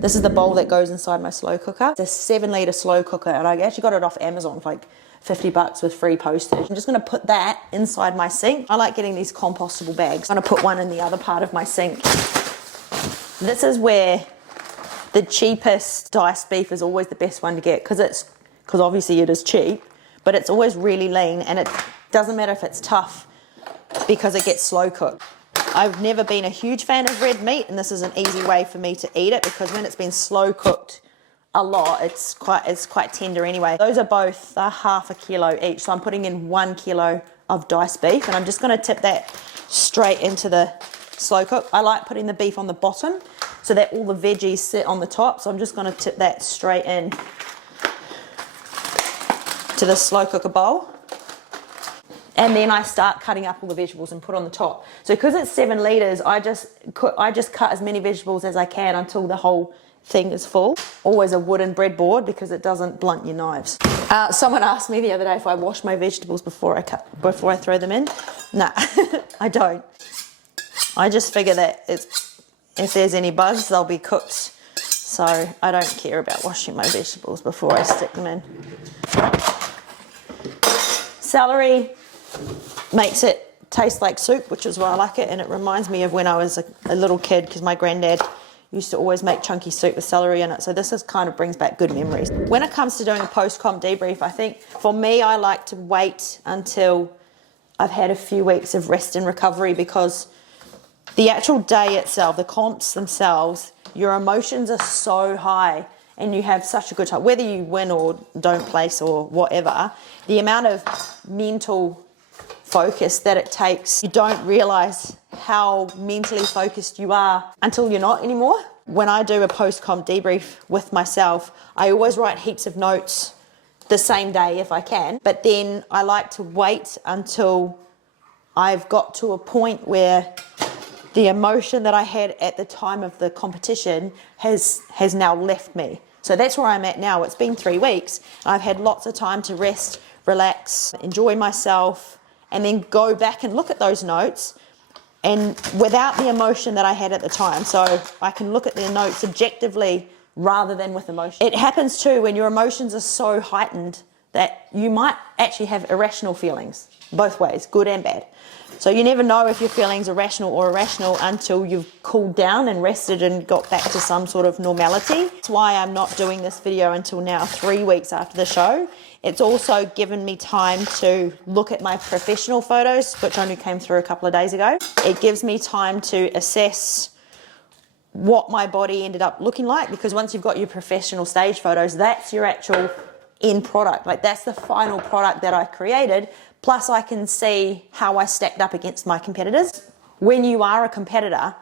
This is the bowl that goes inside my slow cooker. It's a 7-litre slow cooker, and I actually got it off Amazon for like 50 bucks with free postage. I'm just gonna put that inside my sink. I like getting these compostable bags. I'm gonna put one in the other part of my sink. This is where the cheapest diced beef is always the best one to get, because obviously it is cheap, but it's always really lean, and it doesn't matter if it's tough because it gets slow cooked. I've never been a huge fan of red meat, and this is an easy way for me to eat it, because when it's been slow cooked a lot, it's quite tender anyway. Those are both half a kilo each, so I'm putting in 1 kilo of diced beef, and I'm just going to tip that straight into the slow cook. I like putting the beef on the bottom so that all the veggies sit on the top, so I'm just going to tip that straight in to the slow cooker bowl. And then I start cutting up all the vegetables and put on the top. So because it's 7 litres, I just cut as many vegetables as I can until the whole thing is full. Always a wooden breadboard because it doesn't blunt your knives. Someone asked me the other day if I wash my vegetables before I throw them in. Nah, I don't. I just figure that if there's any bugs, they'll be cooked. So I don't care about washing my vegetables before I stick them in. Celery makes it taste like soup, which is why I like it, and it reminds me of when I was a little kid, because my granddad used to always make chunky soup with celery in it, so this kind of brings back good memories. When it comes to doing a post-comp debrief, I think for me I like to wait until I've had a few weeks of rest and recovery, because the actual day itself, the comps themselves, your emotions are so high and you have such a good time, whether you win or don't place or whatever. The amount of mental focus that it takes, you don't realize how mentally focused you are until you're not anymore. When I do a post-comp debrief with myself, I always write heaps of notes the same day if I can, but then I like to wait until I've got to a point where the emotion that I had at the time of the competition has now left me. So that's where I'm at now. It's been 3 weeks. I've had lots of time to rest, relax, enjoy myself, and then go back and look at those notes, and without the emotion that I had at the time. So I can look at the notes objectively rather than with emotion. It happens too when your emotions are so heightened that you might actually have irrational feelings, both ways, good and bad. So you never know if your feelings are rational or irrational until you've cooled down and rested and got back to some sort of normality. That's why I'm not doing this video until now, 3 weeks after the show. It's also given me time to look at my professional photos, which only came through a couple of days ago. It gives me time to assess what my body ended up looking like, because once you've got your professional stage photos, that's your actual end product. Like, that's the final product that I created. Plus I can see how I stacked up against my competitors. When you are a competitor,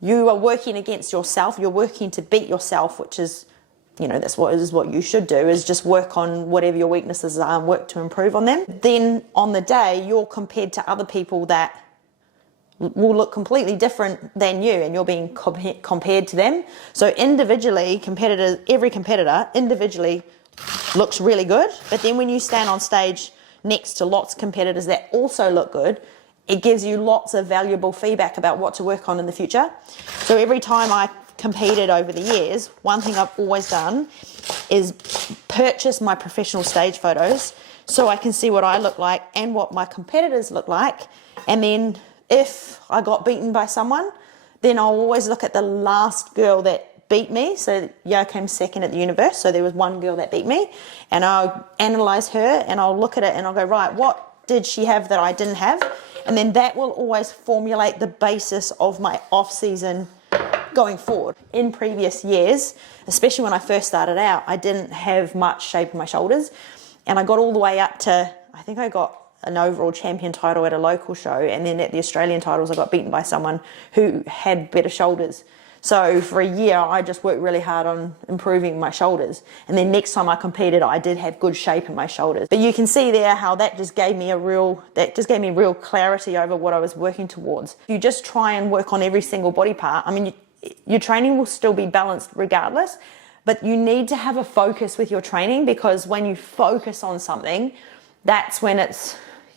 you are working against yourself. You're working to beat yourself, which is, that's what you should do, is just work on whatever your weaknesses are and work to improve on them. Then on the day, you're compared to other people that will look completely different than you, and you're being compared to them. So individually, every competitor individually looks really good, but then when you stand on stage next to lots of competitors that also look good, it gives you lots of valuable feedback about what to work on in the future. So every time I competed over the years, one thing I've always done is purchase my professional stage photos so I can see what I look like and what my competitors look like. And then if I got beaten by someone, then I'll always look at the last girl that beat me. So I came second at the universe, so there was one girl that beat me, and I'll analyze her and I'll look at it and I'll go, right, what did she have that I didn't have? And then that will always formulate the basis of my off season going forward. In previous years, especially when I first started out, I didn't have much shape in my shoulders, and I got all the way up to, I think I got an overall champion title at a local show, and then at the Australian titles I got beaten by someone who had better shoulders. So for a year, I just worked really hard on improving my shoulders. And then next time I competed, I did have good shape in my shoulders. But you can see there how that just gave me real clarity over what I was working towards. If you just try and work on every single body part, your training will still be balanced regardless, but you need to have a focus with your training, because when you focus on something, that's when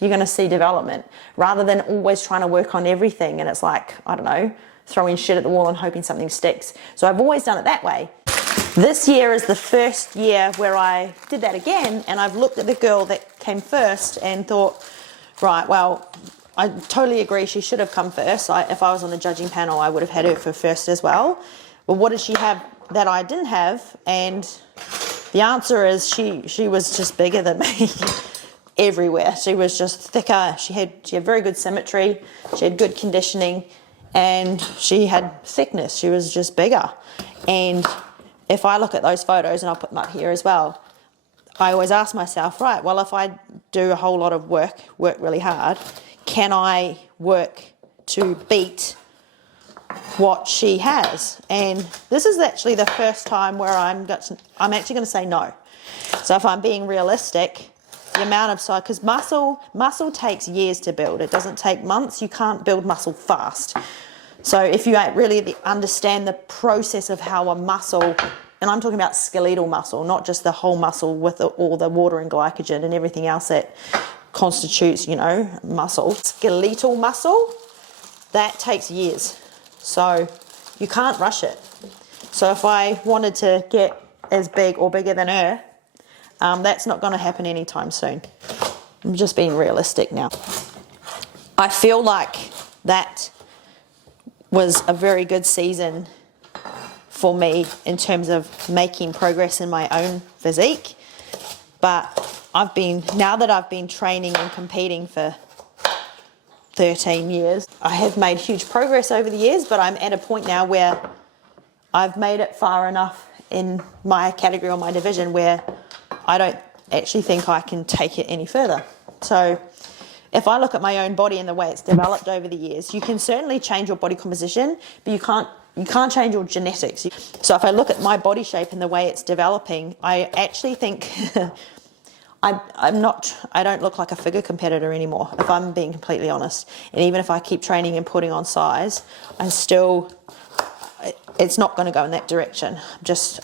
you're going to see development, rather than always trying to work on everything. And it's like, I don't know, throwing shit at the wall and hoping something sticks. So I've always done it that way. This year is the first year where I did that again, and I've looked at the girl that came first and thought, right, well, I totally agree she should have come first. If I was on the judging panel, I would have had her for first as well. But what did she have that I didn't have? And the answer is she was just bigger than me everywhere. She was just thicker. She had very good symmetry. She had good conditioning, and she had thickness. She was just bigger. And if I look at those photos, and I'll put them up here as well, I always ask myself, right, well, if I do a whole lot of work really hard, can I work to beat what she has? And this is actually the first time where I'm actually going to say no. So if I'm being realistic, the amount of size, because muscle takes years to build. It doesn't take months. You can't build muscle fast. So if you really understand the process of how a muscle, and I'm talking about skeletal muscle, not just the whole muscle with all the water and glycogen and everything else that constitutes, you know, muscle. Skeletal muscle, that takes years. So you can't rush it. So if I wanted to get as big or bigger than her, that's not going to happen anytime soon. I'm just being realistic now. I feel like that was a very good season for me in terms of making progress in my own physique. But now that I've been training and competing for 13 years, I have made huge progress over the years, but I'm at a point now where I've made it far enough in my category or my division where I don't actually think I can take it any further. So if I look at my own body and the way it's developed over the years, you can certainly change your body composition, but you can't change your genetics. So if I look at my body shape and the way it's developing, I actually think I don't look like a figure competitor anymore, if I'm being completely honest. And even if I keep training and putting on size, it's not going to go in that direction.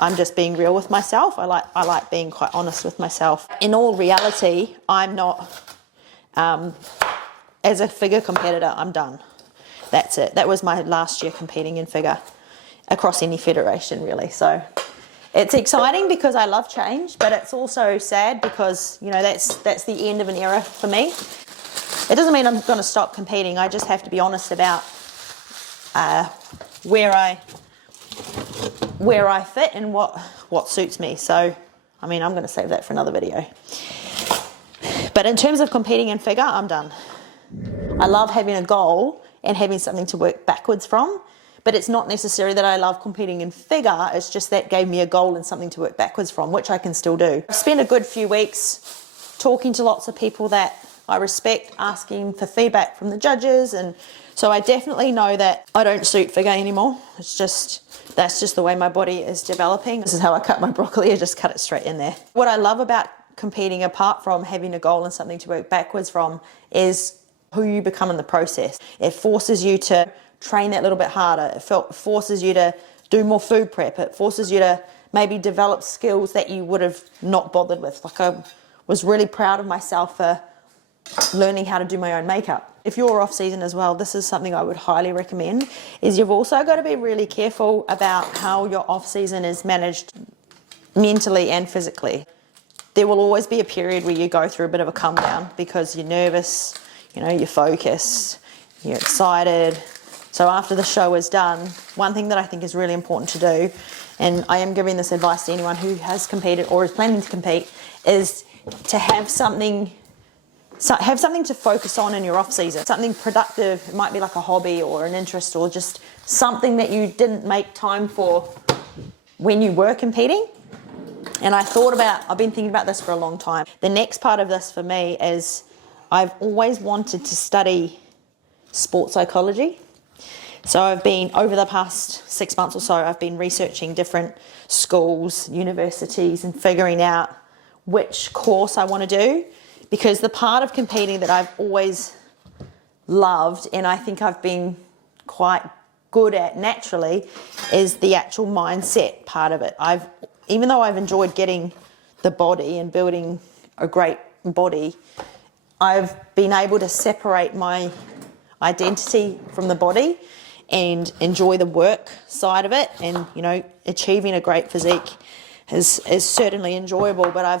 I'm just being real with myself. I like being quite honest with myself. In all reality, I'm not, as a figure competitor, I'm done. That's it. That was my last year competing in figure across any federation, really. So it's exciting because I love change, but it's also sad because, you know, that's the end of an era for me. It doesn't mean I'm going to stop competing. I just have to be honest about where I fit and what suits me. So, I mean, I'm going to save that for another video. But in terms of competing in figure, I'm done. I love having a goal and having something to work backwards from. But it's not necessarily that I love competing in figure, it's just that gave me a goal and something to work backwards from, which I can still do. I've spent a good few weeks talking to lots of people that I respect, asking for feedback from the judges, and so I definitely know that I don't suit figure anymore. That's just the way my body is developing. This is how I cut my broccoli, I just cut it straight in there. What I love about competing, apart from having a goal and something to work backwards from, is who you become in the process. It forces you to train that little bit harder. It forces you to do more food prep. It forces you to maybe develop skills that you would have not bothered with. Like, I was really proud of myself for learning how to do my own makeup. If you're off season as well, this is something I would highly recommend, is you've also got to be really careful about how your off season is managed mentally and physically. There will always be a period where you go through a bit of a come down because you're nervous, you know, you're focused, you're excited. So after the show is done, one thing that I think is really important to do, and I am giving this advice to anyone who has competed or is planning to compete, is to have something to focus on in your off season. Something productive. It might be like a hobby or an interest or just something that you didn't make time for when you were competing. And I've been thinking about this for a long time. The next part of this for me is I've always wanted to study sports psychology. So over the past 6 months or so, I've been researching different schools, universities, and figuring out which course I want to do. Because the part of competing that I've always loved, and I think I've been quite good at naturally, is the actual mindset part of it. Even though I've enjoyed getting the body and building a great body, I've been able to separate my identity from the body and enjoy the work side of it. And, you know, achieving a great physique is certainly enjoyable, but I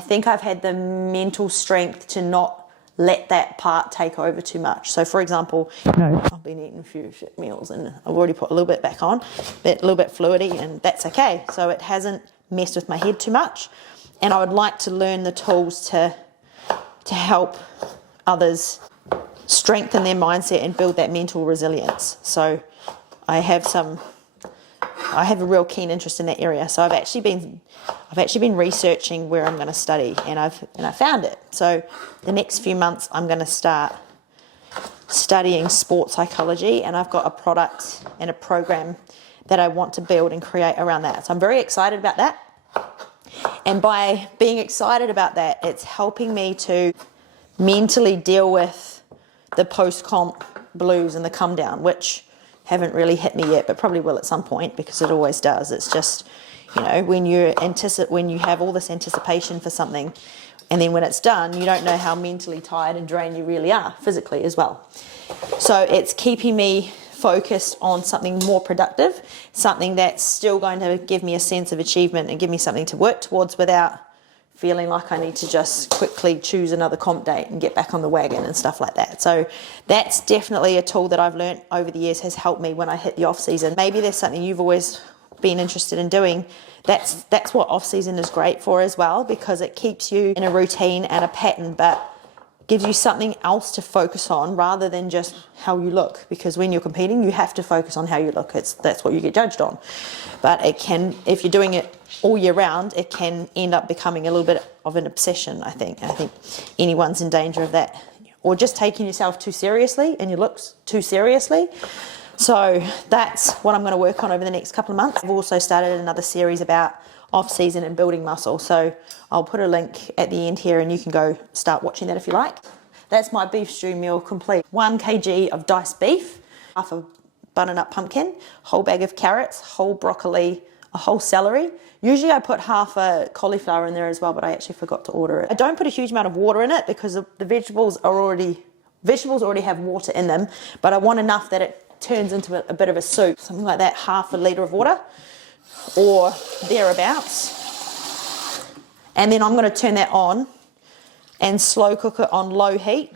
think I've had the mental strength to not let that part take over too much. So for example, you know, I've been eating a few shit meals and I've already put a little bit back on, a little bit fluidy, and that's okay. So it hasn't messed with my head too much. And I would like to learn the tools to help others strengthen their mindset and build that mental resilience. So I have a real keen interest in that area. So I've actually been researching where I'm going to study, and I found it. So the next few months I'm going to start studying sports psychology, and I've got a product and a program that I want to build and create around that. So I'm very excited about that. And by being excited about that, it's helping me to mentally deal with the post-comp blues and the come down, which haven't really hit me yet, but probably will at some point, because it always does. It's just, you know, when you have all this anticipation for something, and then when it's done, you don't know how mentally tired and drained you really are, physically as well. So it's keeping me focused on something more productive, something that's still going to give me a sense of achievement and give me something to work towards without feeling like I need to just quickly choose another comp date and get back on the wagon and stuff like that. So that's definitely a tool that I've learned over the years, has helped me when I hit the off season. Maybe there's something you've always been interested in doing. That's what off season is great for as well, because it keeps you in a routine and a pattern, but gives you something else to focus on rather than just how you look. Because when you're competing, you have to focus on how you look. That's what you get judged on. But it can, if you're doing it all year round, it can end up becoming a little bit of an obsession, I think. I think anyone's in danger of that. Or just taking yourself too seriously and your looks too seriously. So that's what I'm going to work on over the next couple of months. I've also started another series about off-season and building muscle. So I'll put a link at the end here and you can go start watching that if you like. That's my beef stew meal complete. 1 kg of diced beef, half a butternut pumpkin, whole bag of carrots, whole broccoli, a whole celery. Usually I put half a cauliflower in there as well, but I actually forgot to order it. I don't put a huge amount of water in it because the vegetables already have water in them, but I want enough that it turns into a bit of a soup, something like that, half a litre of water or thereabouts. And then I'm going to turn that on and slow cook it on low heat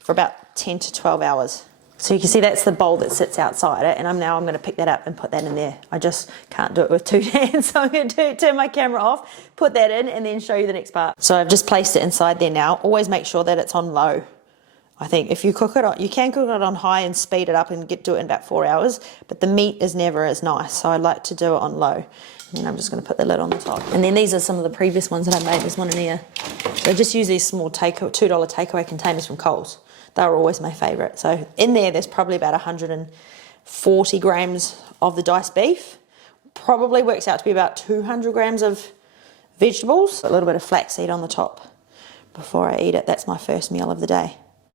for about 10 to 12 hours. So you can see that's the bowl that sits outside it, and I'm going to pick that up and put that in there. I just can't do it with two hands, so I'm going to turn my camera off, put that in, and then show you the next part. So I've just placed it inside there now. Always make sure that it's on low. I think if you cook it on, you can cook it on high and speed it up and do it in about 4 hours, but the meat is never as nice, so I like to do it on low. And then I'm just going to put the lid on the top. And then these are some of the previous ones that I made. There's one in here. So I just use these small $2 takeaway containers from Coles. They were always my favourite. So in there's probably about 140 grams of the diced beef. Probably works out to be about 200 grams of vegetables. A little bit of flaxseed on the top before I eat it. That's my first meal of the day.